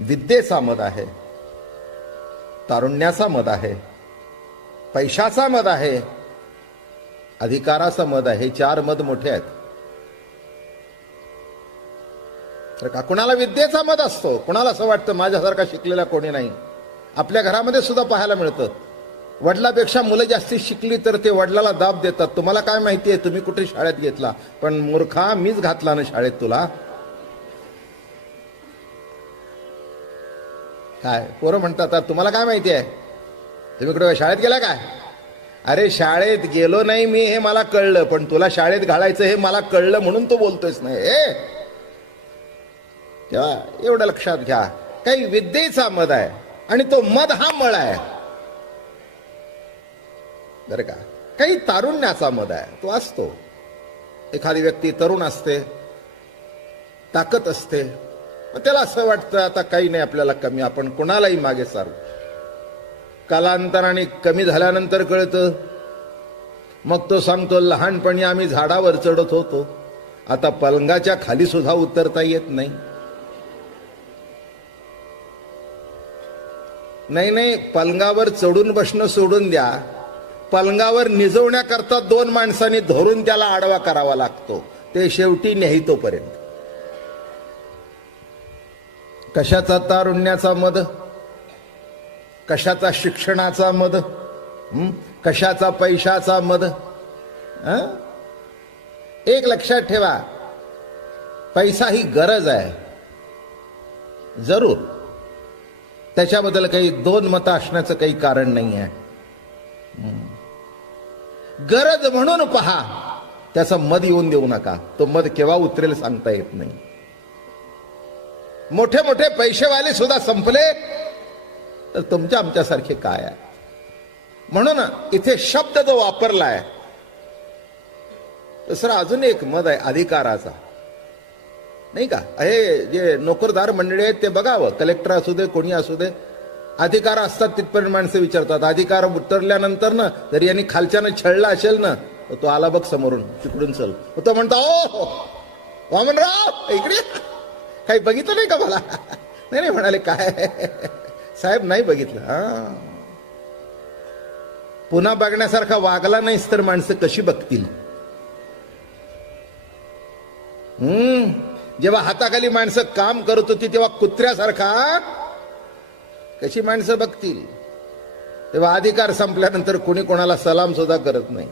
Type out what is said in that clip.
विद्येचा मद आहे, तारुण्याचा मद आहे, पैशाचा मद आहे, अधिकाराचा मद आहे. हे 4 मद मोठे आहेत. तर का कुणाला विद्येचा मद असतो, कुणाला असं वाटतं माझ्यासारखा शिकलेला कोणी नाही. आपल्या घरामध्ये सुद्धा पाहायला मिळतं, वडिलापेक्षा मुलं जास्ती शिकली तर ते वडिलाला दाब देतात. तुम्हाला काय माहितीये, तुम्ही कुठे शाळेत घेतला, पण मूर्खा मीच घातला ना शाळेत तुला. काय पोरं म्हणतात, तुम्हाला काय माहिती आहे, तुम्ही कुठे शाळेत गेला काय. अरे शाळेत गेलो नाही मी, हे मला कळलं, पण तुला शाळेत घालायचं हे मला कळलं म्हणून तू बोलतोयस नाही. तेव्हा एवढं लक्षात घ्या, काही विद्येचा मद आहे आणि तो मद हा मळ आहे बरं का. काही तारुण्याचा मद आहे, तो असतो. एखादी व्यक्ती तरुण असते, ताकद असते, मग त्याला असं वाटतं आता काही नाही आपल्याला कमी, आपण कोणालाही मागे सारू. कालांतराने कमी झाल्यानंतर कळतं, मग तो सांगतो लहानपणी आम्ही झाडावर चढत होतो, आता पलंगाच्या खाली सुद्धा उतरता येत नाही. नाही, पलंगावर चढून बसणं सोडून द्या, पलंगावर निजवण्याकरता 2 माणसांनी धरून त्याला आडवा करावा लागतो, ते शेवटी न्यायतोपर्यंत. कशाचा तारुण्याचा मद, कशाचा शिक्षणाचा मद, कशाचा पैशाचा मद. एक लक्षात ठेवा, पैसा ही गरज आहे जरूर, त्याच्याबद्दल काही 2 मतं असण्याचं काही कारण नाही आहे. गरज म्हणून पहा, त्याचा मद येऊन देऊ नका. तो मद केव्हा उतरेल सांगता येत नाही. मोठे मोठे पैसेवाले सुद्धा संपले तर तुमच्या आमच्यासारखे काय आहे. म्हणून इथे शब्द जो वापरलाय, दुसरा अजून एक मद आहे अधिकाराचा, नाही का. हे जे नोकरदार मंडळी आहेत ते बघावं, कलेक्टर असू दे कोणी असू दे, अधिकार असतात तिथपर्यंत माणसं विचारतात. अधिकार उतरल्यानंतर ना, जरी यांनी खालच्यानं छळला असेल ना, तो आला बघ समोरून, तिकडून चल, तो म्हणतो ओ वामनराव इकडे, काही बघितलं नाही का मला. नाही म्हणाले, काय साहेब नाही बघितलं. पुन्हा बघण्यासारखा वागला नाहीस तर माणसं कशी बघतील. जेव्हा हाताखाली माणसं काम करत होती तेव्हा कुत्र्यासारखा कशी माणसं बघतील. तेव्हा अधिकार संपल्यानंतर कोणी कोणाला सलाम सुद्धा करत नाही.